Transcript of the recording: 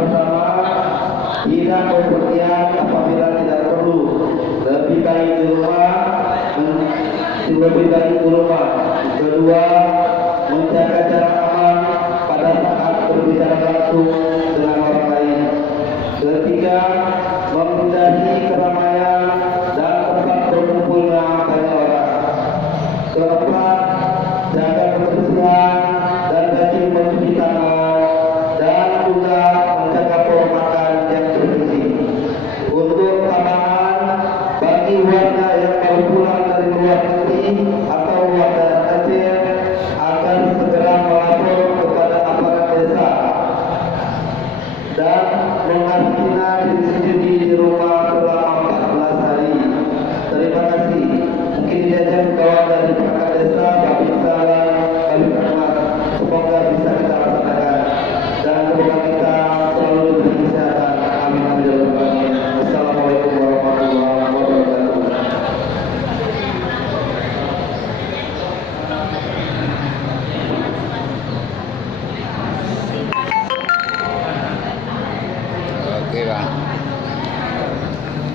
bersama, tidak bepergian apabila tidak perlu, lebih baik di rumah, kedua, menjaga jarak aman pada saat berbicara langsung dengan orang